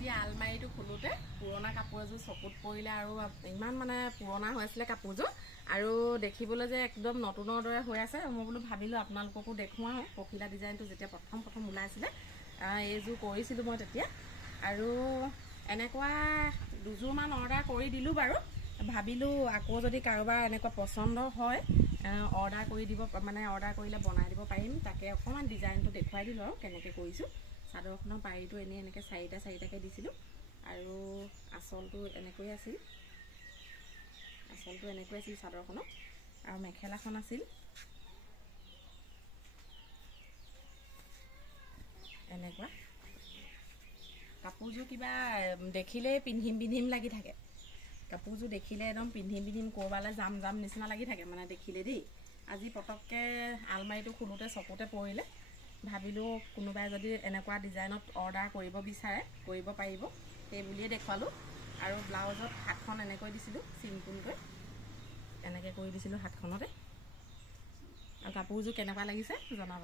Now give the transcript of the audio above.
আজি আলমাৰীটো খুলোতে পুৰণা কাপোৰ এযোৰ চকুত পৰিলে আৰু ইমান মানে পুৰণা হৈ আছিলে কাপোৰযোৰ আৰু দেখিবলৈ যে একদম নতুনৰ দৰে হৈ আছে। মই বোলো ভাবিলোঁ আপোনালোককো দেখুৱাওঁ পখিলা ডিজাইনটো যেতিয়া প্ৰথম ওলাইছিলে এইযোৰ কৰিছিলোঁ মই তেতিয়া। আৰু এনেকুৱা দুযোৰমান অৰ্ডাৰ কৰি দিলোঁ বাৰু। ভাবিলোঁ আকৌ যদি কাৰোবাৰ এনেকুৱা পচন্দ হয় অৰ্ডাৰ কৰি দিব, মানে অৰ্ডাৰ কৰিলে বনাই দিব পাৰিম। তাকে অকণমান ডিজাইনটো দেখুৱাই দিলোঁ আৰু কেনেকৈ কৰিছোঁ। চাদৰখনৰ পাৰিটো এনেকৈ চাৰিটাকৈ দিছিলোঁ আৰু আঁচলটো এনেকৈয়ে আছিল, চাদৰখনত। আৰু মেখেলাখন আছিল এনেকুৱা। কাপোৰযোৰ কিবা দেখিলেই পিন্ধিম লাগি থাকে। কাপোৰযোৰ দেখিলে একদম পিন্ধিম ক'ৰবালৈ যাম নিচিনা লাগি থাকে মানে দেখিলে দেই। আজি পটককৈ আলমাৰীটো খোলোতে চকুতে পৰিলে, ভাবিলোঁ কোনোবাই যদি এনেকুৱা ডিজাইনত অৰ্ডাৰ কৰিব বিচাৰে কৰিব পাৰিব, সেই বুলিয়ে দেখুৱালোঁ। আৰু ব্লাউজত হাতখন এনেকৈ দিছিলোঁ, চিম্পুলকৈ এনেকৈ কৰি দিছিলোঁ হাতখনতে। আৰু কাপোৰযোৰ কেনেকুৱা লাগিছে জনাব।